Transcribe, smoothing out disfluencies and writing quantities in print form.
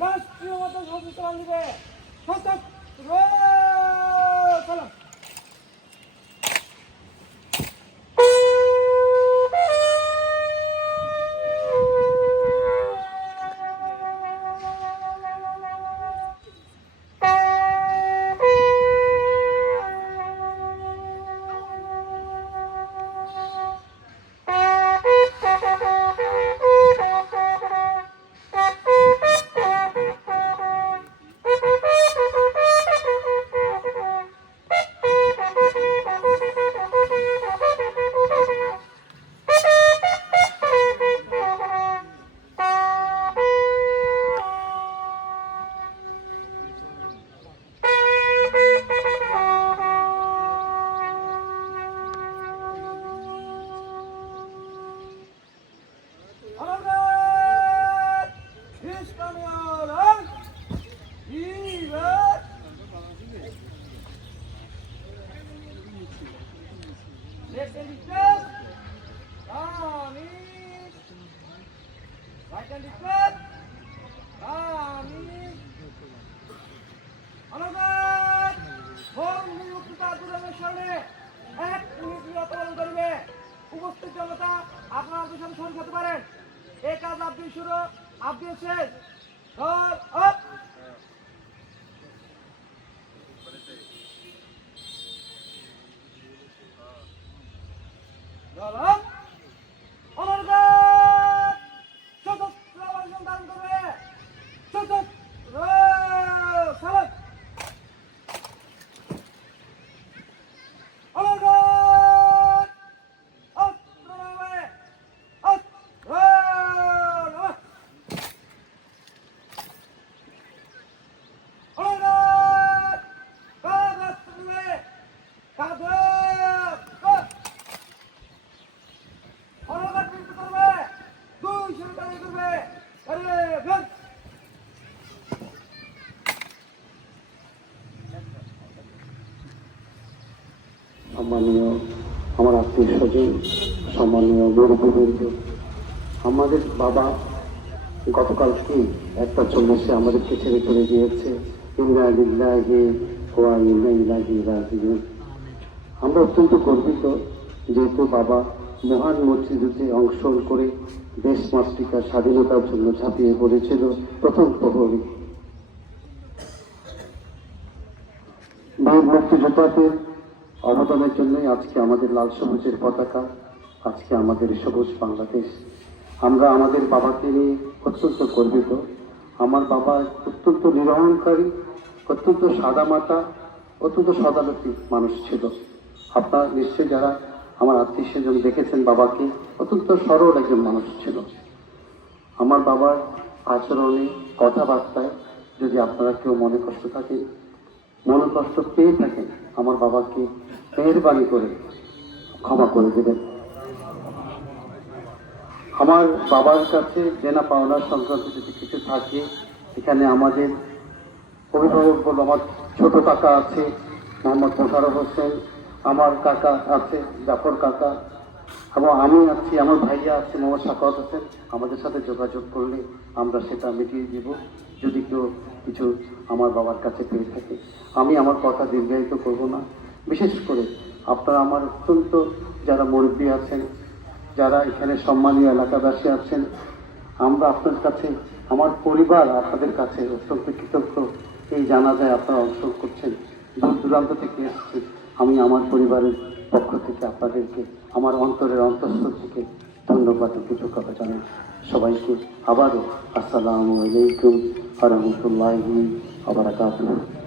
রাষ্ট্রীয় মতো সচেতন দিবে সচেতন উপস্থিত জনতা আপনারা দুজন শরীর হতে পারেন। এই কাজ আপনি শুরু আপনি শেষ। সম্মানীয় আমার আত্মীয় স্বজন, সম্মানীয় মুরব্বীবৃন্দ, আমাদের বাবা গতকালকে 1:40 আমাদেরকে ছেড়ে চলে গিয়েছে। ইন্না লিল্লাহি ওয়া ইন্না ইলাইহি রাজিউন। আমরা অত্যন্ত গর্বিত, যেহেতু বাবা মহান মুক্তিযুদ্ধে অংশগ্রহণ করে দেশ মাতৃকার স্বাধীনতার জন্য ঝাঁপিয়ে পড়েছিল প্রথম প্রহরী। বীর মুক্তিযোদ্ধাদের অবদানের জন্যই আজকে আমাদের লাল সবুজের পতাকা, আজকে আমাদের সবুজ বাংলাদেশ। আমরা আমাদের বাবাকে নিয়ে অত্যন্ত গর্বিত। আমার বাবা অত্যন্ত নিরহংকারী, অত্যন্ত সাদামাটা, অত্যন্ত সদালতি মানুষ ছিল। আপনারা নিশ্চয়ই যারা আমার আত্মীয় স্বজন দেখেছেন বাবাকে, অত্যন্ত সরল একজন মানুষ ছিল। আমার বাবার আচরণে, কথাবার্তায় যদি আপনারা কেউ মনে কষ্ট থাকে, মনে কষ্ট পেয়ে থাকেন, আমার বাবাকে মেহেরবানি করে ক্ষমা করে দেবেন। আমার বাবার কাছে দেনা পাওনার সংক্রান্ত যদি কিছু থাকে, এখানে আমাদের অভিভাবক বলবো, আমার ছোট কাকা আছে মোহাম্মদ মোশাররফ হোসেন, আমার কাকা আছে জাফর কাকা, এবং আমি আছি, আমার ভাইয়া আছে মোহাম্মদ সাখাওয়াত হোসেন। আমাদের সাথে যোগাযোগ করলে আমরা সেটা মিটিয়ে দেব যদি কেউ কিছু আমার বাবার কাছে পেয়ে থাকে। আমি আমার কথা দীর্ঘায়িত করব না। বিশেষ করে আপনারা আমার অত্যন্ত যারা মুরব্বী আছেন, যারা এখানে সম্মানীয় এলাকাবাসী আছেন, আমরা আপনার কাছে, আমার পরিবার আপনাদের কাছে অত্যন্ত কৃতজ্ঞ। এই জানাজায় আপনারা অংশগ্রহণ করছেন, দূর দূরান্ত থেকে এসেছেন। আমি আমার পরিবারের পক্ষ থেকে আপনাদেরকে আমার অন্তরের অন্তঃস্থল থেকে ধন্যবাদ ও কৃতজ্ঞতা জানাই। সবাইকে আবারও আসসালামু আলাইকুম ওয়া রাহমাতুল্লাহি ওয়া বারাকাতুহু।